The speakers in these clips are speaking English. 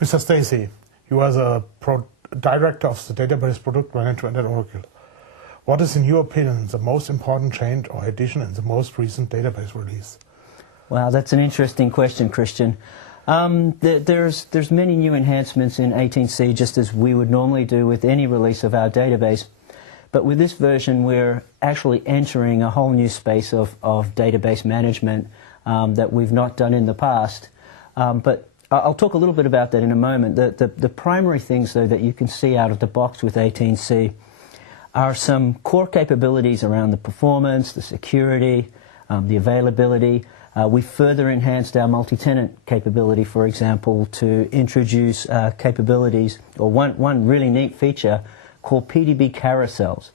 Mr. Stacey, you are the Director of the Database Product Management at Oracle. What is, in your opinion, the most important change or addition in the most recent database release? Wow, that's an interesting question, Christian. There's many new enhancements in 18c, just as we would normally do with any release of our database. But with this version, we're actually entering a whole new space of database management that we've not done in the past. But I'll talk a little bit about that in a moment. The primary things, though, that you can see out of the box with 18c are some core capabilities around the performance, the security, the availability. We further enhanced our multi-tenant capability, for example, to introduce capabilities, or one really neat feature called PDB carousels,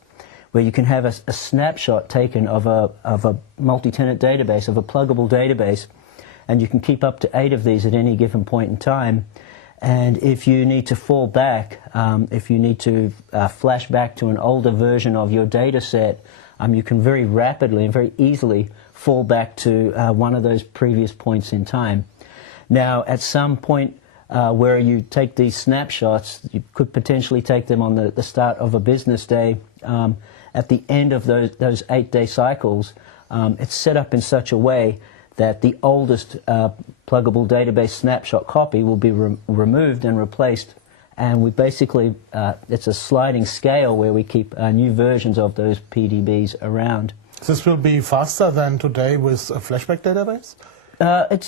where you can have a snapshot taken of a multi-tenant database, of a pluggable database, and you can keep up to 8 of these at any given point in time. And if you need to fall back, if you need to flash back to an older version of your data set, you can very rapidly and very easily fall back to one of those previous points in time. Now, at some point where you take these snapshots, you could potentially take them on the start of a business day. At the end of those 8-day cycles, it's set up in such a way that the oldest pluggable database snapshot copy will be removed and replaced, and we basically, it's a sliding scale where we keep new versions of those PDBs around. This will be faster than today with a flashback database?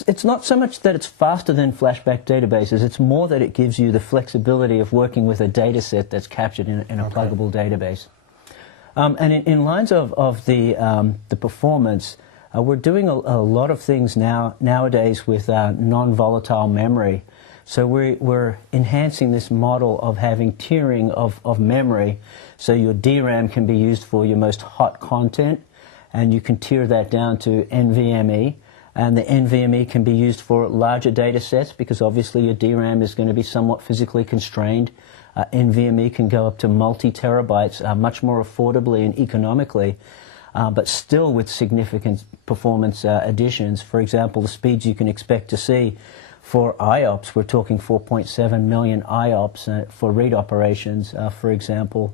It's not so much that it's faster than flashback databases, it's more that it gives you the flexibility of working with a data set that's captured in a pluggable database. And in lines of the performance, we're doing a lot of things nowadays with non-volatile memory. So we're enhancing this model of having tiering of memory. So your DRAM can be used for your most hot content, and you can tier that down to NVMe. And the NVMe can be used for larger data sets because obviously your DRAM is going to be somewhat physically constrained. NVMe can go up to multi-terabytes much more affordably and economically, but still with significant performance additions. For example, the speeds you can expect to see for IOPS, we're talking 4.7 million IOPS for read operations, for example.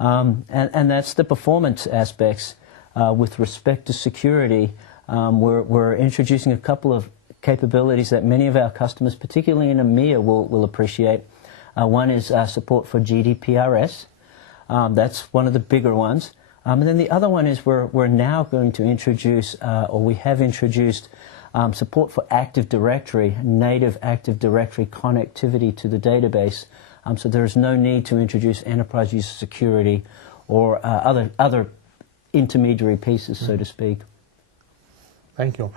And that's the performance aspects. With respect to security, we're introducing a couple of capabilities that many of our customers, particularly in EMEA, will appreciate. One is support for GDPRS. That's one of the bigger ones. And then the other one is we're now going to introduce, or we have introduced, support for Active Directory, native Active Directory connectivity to the database. So there is no need to introduce enterprise user security or other intermediary pieces, so to speak. Thank you.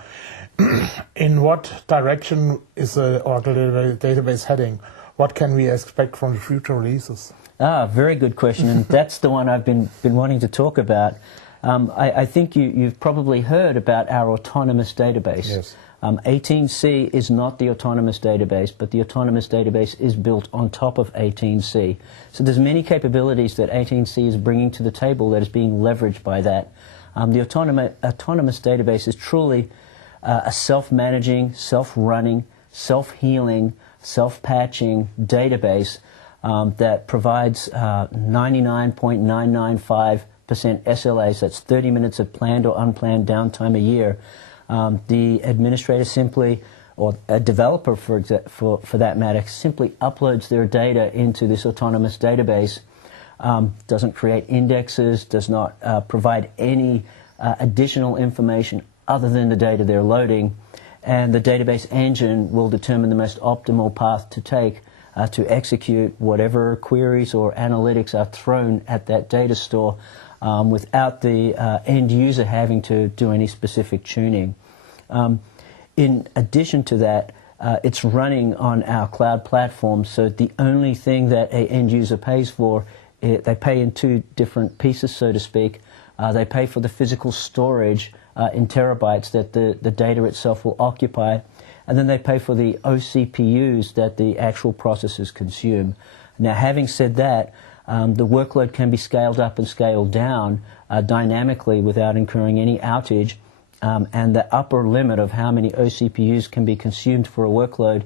In what direction is the Oracle database heading? What can we expect from the future releases? Very good question, and that's the one I've been wanting to talk about. I think you've probably heard about our autonomous database. Yes. 18c is not the autonomous database, but the autonomous database is built on top of 18c. So there's many capabilities that 18c is bringing to the table that is being leveraged by that. The autonomous database is truly a self-managing, self-running, self-healing, self-patching database that provides 99.995% SLAs. That's 30 minutes of planned or unplanned downtime a year. The administrator simply, or a developer for that matter, simply uploads their data into this autonomous database, doesn't create indexes, does not provide any additional information other than the data they're loading, and the database engine will determine the most optimal path to take to execute whatever queries or analytics are thrown at that data store without the end user having to do any specific tuning. In addition to that, it's running on our cloud platform, so the only thing that an end user pays for, they pay in 2 different pieces, so to speak. They pay for the physical storage in terabytes that the data itself will occupy, and then they pay for the OCPUs that the actual processors consume. Now, having said that, the workload can be scaled up and scaled down dynamically without incurring any outage, and the upper limit of how many OCPUs can be consumed for a workload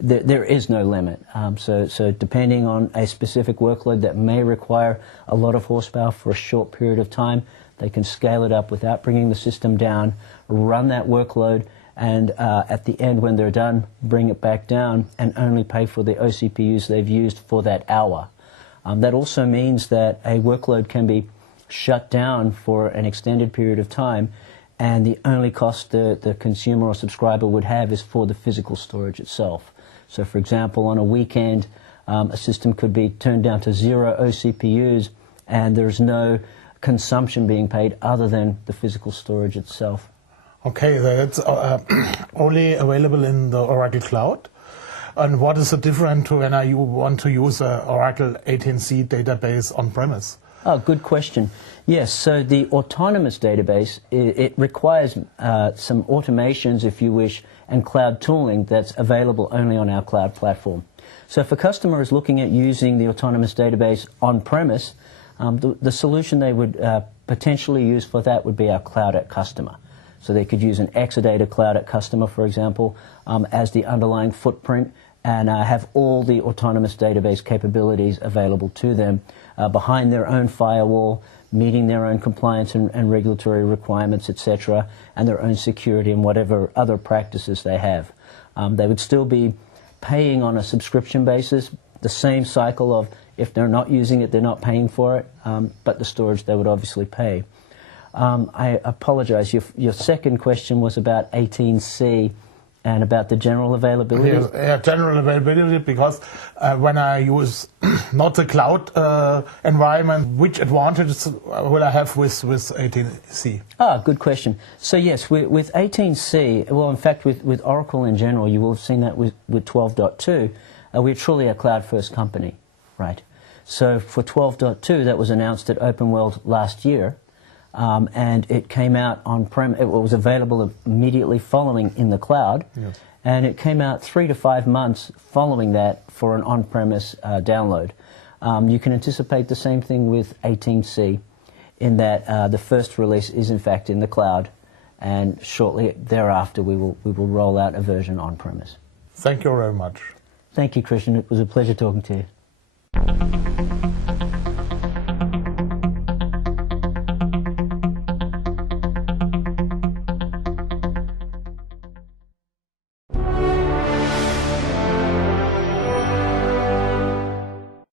there is no limit. So depending on a specific workload that may require a lot of horsepower for a short period of time, they can scale it up without bringing the system down, run that workload, and at the end, when they're done, bring it back down and only pay for the OCPUs they've used for that hour. That also means that a workload can be shut down for an extended period of time, and the only cost the consumer or subscriber would have is for the physical storage itself. So for example, on a weekend, a system could be turned down to 0 OCPUs, and there's no consumption being paid other than the physical storage itself. Okay, that's only available in the Oracle Cloud. And what is the difference to when you want to use an Oracle 18c database on-premise? Oh, good question. Yes, so the autonomous database, it requires some automations, if you wish, and cloud tooling that's available only on our cloud platform. So if a customer is looking at using the autonomous database on-premise, the solution they would potentially use for that would be our Cloud at Customer. So they could use an Exadata Cloud at Customer, for example, as the underlying footprint, and have all the autonomous database capabilities available to them behind their own firewall, meeting their own compliance and regulatory requirements, etc., and their own security and whatever other practices they have. They would still be paying on a subscription basis, the same cycle of if they're not using it, they're not paying for it, but the storage they would obviously pay. I apologize, your second question was about 18c and about the general availability? Yes, general availability, because when I use not the cloud environment, which advantages will I have with 18c? Good question. So yes, with 18c, well in fact with Oracle in general, you will have seen that with 12.2, we're truly a cloud-first company, right? So for 12.2, that was announced at Open World last year, and it came out on-prem. It was available immediately following in the cloud, yes. And it came out 3 to 5 months following that for an on-premise download. You can anticipate the same thing with 18c, in that the first release is in fact in the cloud, and shortly thereafter we will roll out a version on-premise. Thank you very much. Thank you, Christian. It was a pleasure talking to you.